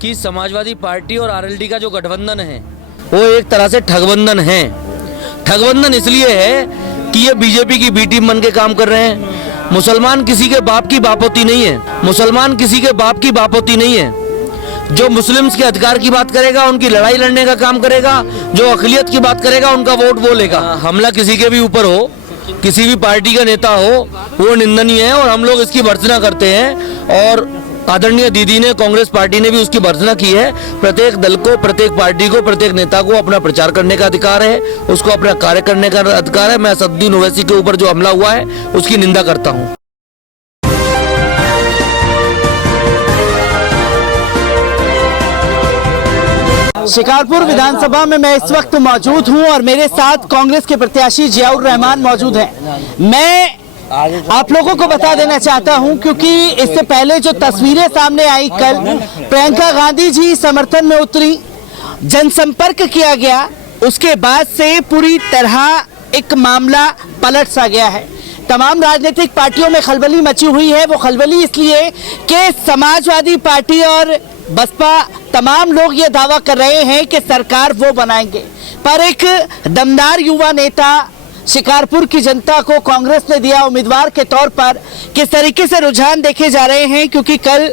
कि समाजवादी पार्टी और आरएलडी का जो गठबंधन है वो एक तरह से ठगबंधन है। ठगबंधन इसलिए है कि ये बीजेपी की बी टीम बन के काम कर रहे हैं। मुसलमान किसी के बाप की बापोती नहीं है। मुसलमान किसी के बाप की बापोती नहीं है। जो मुस्लिम्स के अधिकार की बात करेगा उनकी लड़ाई लड़ने का काम करेगा, जो अक़लियत की बात करेगा उनका वोट वो लेगा। हमला किसी के भी ऊपर हो, किसी भी पार्टी का नेता हो, वो निंदनीय है और हम लोग इसकी भर्त्सना करते हैं। और आदरणीय दीदी ने, कांग्रेस पार्टी ने भी उसकी भर्त्सना की है। प्रत्येक दल को, प्रत्येक पार्टी को, प्रत्येक नेता को अपना प्रचार करने का अधिकार है, उसको अपना कार्य करने का अधिकार है। मैं असदुद्दीन ओवैसी के ऊपर जो हमला हुआ है उसकी निंदा करता हूँ। शिकारपुर विधानसभा में मैं इस वक्त मौजूद हूं और मेरे साथ कांग्रेस के प्रत्याशी जियाउर रहमान मौजूद हैं। मैं आप लोगों को बता देना चाहता हूं क्योंकि इससे पहले जो तस्वीरें सामने आई, कल प्रियंका गांधी जी समर्थन में उतरी, जनसंपर्क किया गया, उसके बाद से पूरी तरह एक मामला पलट सा गया है। तमाम राजनीतिक पार्टियों में खलबली मची हुई है। वो खलबली इसलिए कि समाजवादी पार्टी और बसपा तमाम लोग ये दावा कर रहे हैं कि सरकार वो बनाएंगे, पर एक दमदार युवा नेता शिकारपुर की जनता को कांग्रेस ने दिया उम्मीदवार के तौर पर। किस तरीके से रुझान देखे जा रहे हैं, क्योंकि कल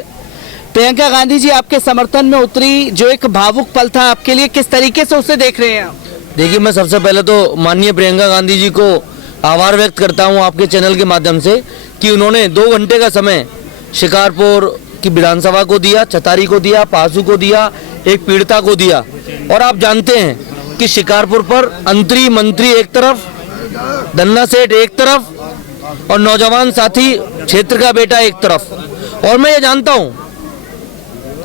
प्रियंका गांधी जी आपके समर्थन में उतरी, जो एक भावुक पल था आपके लिए, किस तरीके से उसे देख रहे हैं आप? देखिए, मैं सबसे पहले तो माननीय प्रियंका गांधी जी को आभार व्यक्त करता हूं आपके चैनल के माध्यम से कि उन्होंने 2 घंटे का समय शिकारपुर की विधानसभा को दिया, चतारी को दिया, पासू को दिया, एक पीड़िता को दिया। और आप जानते हैं कि शिकारपुर पर अंतरी मंत्री एक तरफ, धन्ना सेठ एक तरफ और नौजवान साथी क्षेत्र का बेटा एक तरफ। और मैं ये जानता हूं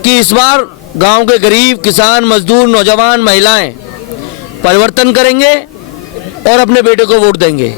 कि इस बार गांव के गरीब, किसान, मजदूर, नौजवान, महिलाएं परिवर्तन करेंगे और अपने बेटे को वोट देंगे।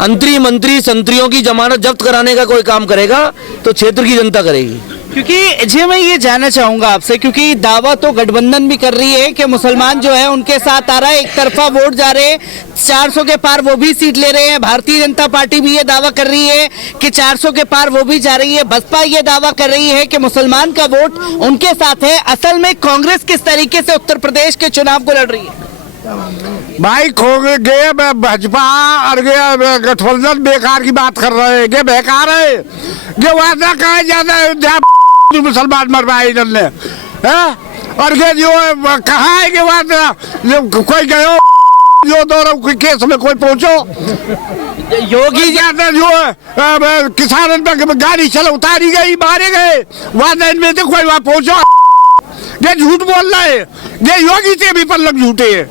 अंतरी मंत्री संतरियों की जमानत जब्त कराने का कोई काम करेगा तो क्षेत्र की जनता करेगी। क्योंकि जी मैं ये जानना चाहूंगा आपसे, क्योंकि दावा तो गठबंधन भी कर रही है कि मुसलमान जो है उनके साथ आ रहा है, एक तरफा वोट जा रहे हैं, 400 के पार वो भी सीट ले रहे हैं। भारतीय जनता पार्टी भी ये दावा कर रही है कि 400 के पार वो भी जा रही है। बसपा ये दावा कर रही है कि मुसलमान का वोट उनके साथ है। असल में कांग्रेस किस तरीके से उत्तर प्रदेश के चुनाव को लड़ रही है? भाई खो गए भाजपा और गठबंधन बेकार की बात कर रहे हैं, ये बेकार है। ये वादा कहा जाता है मुसलमान मरवाए इधर ने, और ये जो कहाँ है कि वादा कोई गयो जो दो केस में कोई पहुंचो योगी ज्यादा जो किसानों पर गाड़ी चला उतारी गई, मारे गए, वादा इनमें से कोई वहां पहुंचो। ये झूठ बोल रहे हैं, ये योगी से भी पल्लक झूठे है।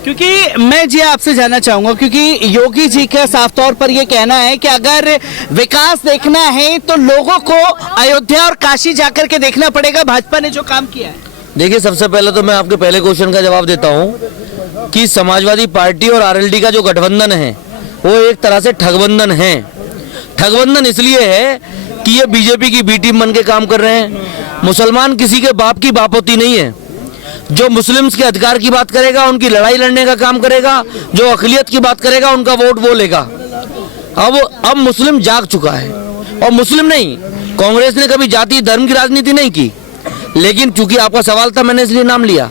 क्योंकि मैं जी आपसे जानना चाहूंगा, क्योंकि योगी जी का साफ तौर पर यह कहना है कि अगर विकास देखना है तो लोगों को अयोध्या और काशी जाकर के देखना पड़ेगा, भाजपा ने जो काम किया है। देखिए, सबसे पहले तो मैं आपके पहले क्वेश्चन का जवाब देता हूं कि समाजवादी पार्टी और आरएलडी का जो गठबंधन है वो एक तरह से ठगबंधन है। ठगबंधन इसलिए है कि ये बीजेपी की बी टीम बन के काम कर रहे हैं। मुसलमान किसी के बाप की बापोती नहीं है। जो मुस्लिम्स के अधिकार की बात करेगा उनकी लड़ाई लड़ने का काम करेगा, जो अक़लियत की बात करेगा उनका वोट वो लेगा। अब मुस्लिम जाग चुका है। और मुस्लिम नहीं, कांग्रेस ने कभी जाति धर्म की राजनीति नहीं की, लेकिन चूंकि आपका सवाल था मैंने इसलिए नाम लिया।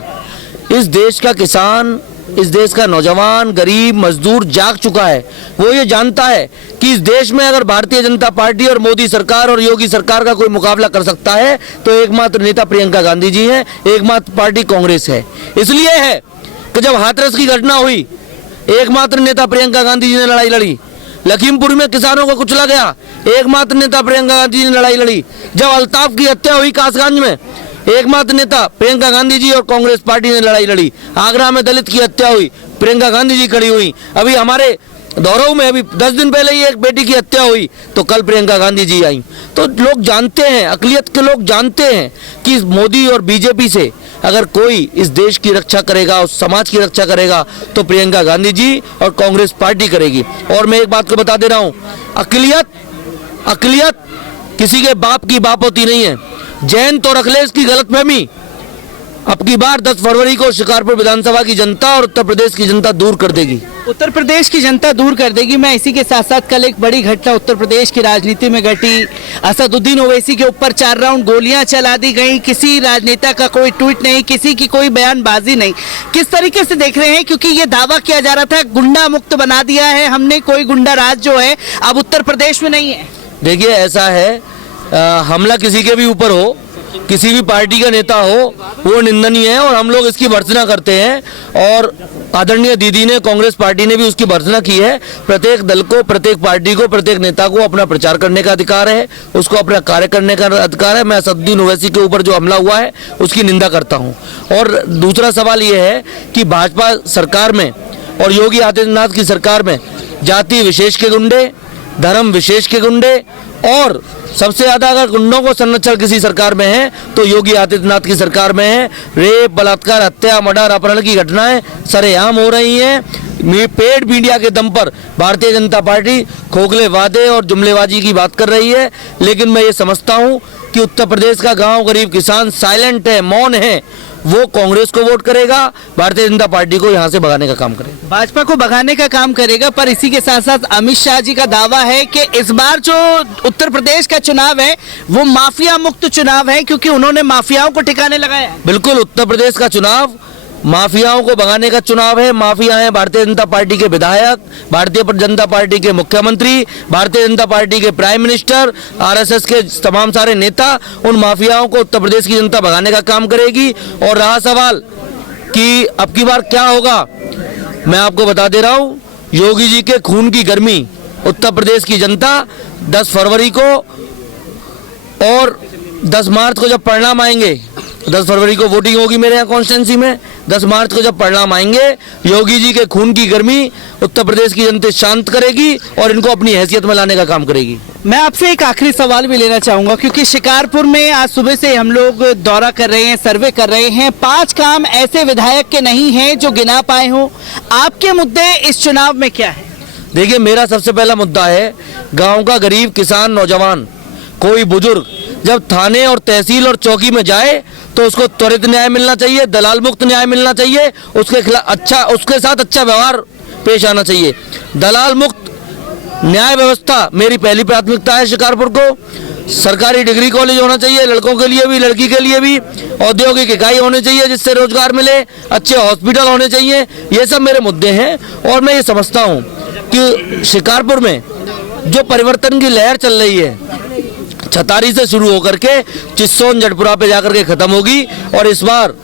इस देश का किसान, इस देश का नौजवान, गरीब, मजदूर जाग चुका है। वो ये जानता है कि इस देश में अगर भारतीय जनता पार्टी और मोदी सरकार और योगी सरकार का कोई मुकाबला कर सकता है तो एकमात्र नेता प्रियंका गांधी जी हैं, एकमात्र पार्टी कांग्रेस है। इसलिए है कि जब हाथरस की घटना हुई, एकमात्र नेता प्रियंका गांधी जी ने लड़ाई लड़ी। लखीमपुर में किसानों को कुचला गया, एकमात्र नेता प्रियंका गांधी जी ने लड़ाई लड़ी। जब अल्ताफ की हत्या हुई कासगंज में, एकमात्र नेता प्रियंका गांधी जी और कांग्रेस पार्टी ने लड़ाई लड़ी। आगरा में दलित की हत्या हुई, प्रियंका गांधी जी खड़ी हुई। अभी हमारे दौरों में अभी 10 दिन पहले ही एक बेटी की हत्या हुई तो कल प्रियंका गांधी जी आई। तो लोग जानते हैं, अक़लियत के लोग जानते हैं कि मोदी और बीजेपी से अगर कोई इस देश की रक्षा करेगा, उस समाज की रक्षा करेगा तो प्रियंका गांधी जी और कांग्रेस पार्टी करेगी। और मैं एक बात को बता दे रहा हूँ, अक़लियत किसी के बाप की बापोती नहीं है। जैन तो रख ले इसकी गलतफहमी। अब की बार 10 फरवरी को शिकारपुर विधानसभा की जनता और उत्तर प्रदेश की जनता दूर कर देगी। उत्तर प्रदेश की जनता दूर कर देगी। मैं इसी के साथ साथ कल एक बड़ी घटना उत्तर प्रदेश की राजनीति में घटी। असदुद्दीन ओवैसी के ऊपर 4 राउंड गोलियां चला दी गई। किसी राजनेता का कोई ट्वीट नहीं, किसी की कोई बयानबाजी नहीं। किस तरीके से देख रहे हैं, क्योंकि ये दावा किया जा रहा था गुंडा मुक्त बना दिया है हमने, कोई गुंडा राज जो है अब उत्तर प्रदेश में नहीं है। देखिए ऐसा है, हमला किसी के भी ऊपर हो, किसी भी पार्टी का नेता हो, वो निंदनीय है और हम लोग इसकी भर्त्सना करते हैं। और आदरणीय दीदी ने, कांग्रेस पार्टी ने भी उसकी भर्त्सना की है। प्रत्येक दल को, प्रत्येक पार्टी को, प्रत्येक नेता को अपना प्रचार करने का अधिकार है, उसको अपना कार्य करने का अधिकार है। मैं असदुद्दीन ओवैसी के ऊपर जो हमला हुआ है उसकी निंदा करता हूँ। और दूसरा सवाल ये है कि भाजपा सरकार में और योगी आदित्यनाथ की सरकार में जाति विशेष के गुंडे, धर्म विशेष के गुंडे, और सबसे ज्यादा अगर गुंडों को संरक्षण किसी सरकार में है तो योगी आदित्यनाथ की सरकार में है। रेप, बलात्कार, हत्या, मर्डर, अपहरण की घटनाएं सरेआम हो रही हैं। पेड मीडिया के दम पर भारतीय जनता पार्टी खोखले वादे और जुमलेबाजी की बात कर रही है। लेकिन मैं ये समझता हूं कि उत्तर प्रदेश का गांव गरीब किसान साइलेंट है, मौन है, वो कांग्रेस को वोट करेगा, भारतीय जनता पार्टी को यहां से भगाने का काम करेगा, भाजपा को भगाने का काम करेगा। पर इसी के साथ साथ अमित शाह जी का दावा है कि इस बार जो उत्तर प्रदेश का चुनाव है वो माफिया मुक्त चुनाव है, क्योंकि उन्होंने माफियाओं को ठिकाने लगाया है। बिल्कुल, उत्तर प्रदेश का चुनाव माफियाओं को भगाने का चुनाव है। माफिया हैं भारतीय जनता पार्टी के विधायक, भारतीय जनता पार्टी के मुख्यमंत्री, भारतीय जनता पार्टी के प्राइम मिनिस्टर, आरएसएस के तमाम सारे नेता। उन माफियाओं को उत्तर प्रदेश की जनता भगाने का काम करेगी। और रहा सवाल कि अब की बार क्या होगा, मैं आपको बता दे रहा हूँ, योगी जी के खून की गर्मी उत्तर प्रदेश की जनता 10 फरवरी को और 10 मार्च को जब परिणाम आएंगे, 10 फरवरी को वोटिंग होगी मेरे यहाँ कॉन्स्टिट्यूंसी में, 10 मार्च को जब परिणाम आएंगे, योगी जी के खून की गर्मी उत्तर प्रदेश की जनता शांत करेगी और इनको अपनी हैसियत में लाने का काम करेगी। मैं आपसे एक आखिरी सवाल भी लेना चाहूंगा, क्योंकि शिकारपुर में आज सुबह से हम लोग दौरा कर रहे हैं, सर्वे कर रहे हैं। 5 काम ऐसे विधायक के नहीं हैं जो गिना पाए हों। आपके मुद्दे इस चुनाव में क्या है? देखिए, मेरा सबसे पहला मुद्दा है गाँव का गरीब किसान, नौजवान, कोई बुजुर्ग जब थाने और तहसील और चौकी में जाए तो उसको त्वरित न्याय मिलना चाहिए, दलाल मुक्त न्याय मिलना चाहिए, उसके खिलाफ उसके साथ अच्छा व्यवहार पेश आना चाहिए। दलाल मुक्त न्याय व्यवस्था मेरी पहली प्राथमिकता है। शिकारपुर को सरकारी डिग्री कॉलेज होना चाहिए, लड़कों के लिए भी, लड़की के लिए भी। औद्योगिक इकाई होनी चाहिए जिससे रोजगार मिले, अच्छे हॉस्पिटल होने चाहिए। ये सब मेरे मुद्दे हैं। और मैं ये समझता हूँ कि शिकारपुर में जो परिवर्तन की लहर चल रही है, छतारी से शुरू होकर के चिस्सोन जटपुरा पे जाकर के खत्म होगी। और इस बार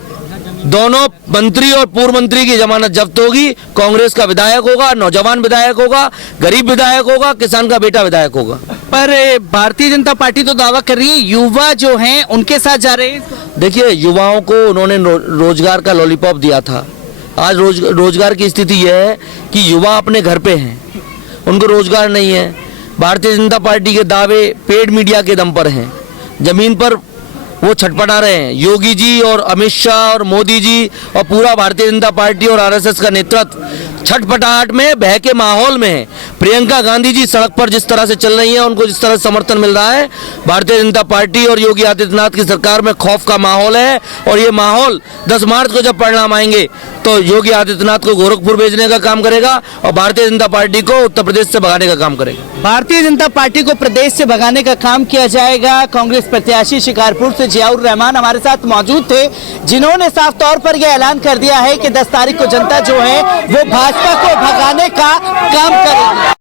दोनों मंत्री और पूर्व मंत्री की जमानत जब्त होगी। कांग्रेस का विधायक होगा, नौजवान विधायक होगा, गरीब विधायक होगा, किसान का बेटा विधायक होगा। पर भारतीय जनता पार्टी तो दावा कर रही है युवा जो हैं उनके साथ जा रहे हैं। देखिए, युवाओं को उन्होंने रोजगार का लॉलीपॉप दिया था। आज रोजगार की स्थिति यह है कि युवा अपने घर पे हैं, उनको रोजगार नहीं है। भारतीय जनता पार्टी के दावे पेड मीडिया के दम पर हैं, जमीन पर वो छटपटा रहे हैं। योगी जी और अमित शाह और मोदी जी और पूरा भारतीय जनता पार्टी और आरएसएस का नेतृत्व छटपटाहट में, भय के माहौल में है। प्रियंका गांधी जी सड़क पर जिस तरह से चल रही हैं, उनको जिस तरह से समर्थन मिल रहा है, भारतीय जनता पार्टी और योगी आदित्यनाथ की सरकार में खौफ का माहौल है। और ये माहौल 10 मार्च को जब परिणाम आएंगे तो योगी आदित्यनाथ को गोरखपुर भेजने का काम करेगा और भारतीय जनता पार्टी को उत्तर प्रदेश से भगाने का काम करेगा। भारतीय जनता पार्टी को प्रदेश से भगाने का काम किया जाएगा। कांग्रेस प्रत्याशी शिकारपुर से जियाउर रहमान हमारे साथ मौजूद थे, जिन्होंने साफ तौर पर यह ऐलान कर दिया है कि 10 तारीख को जनता जो है वो भाजपा को भगाने का काम करेगी।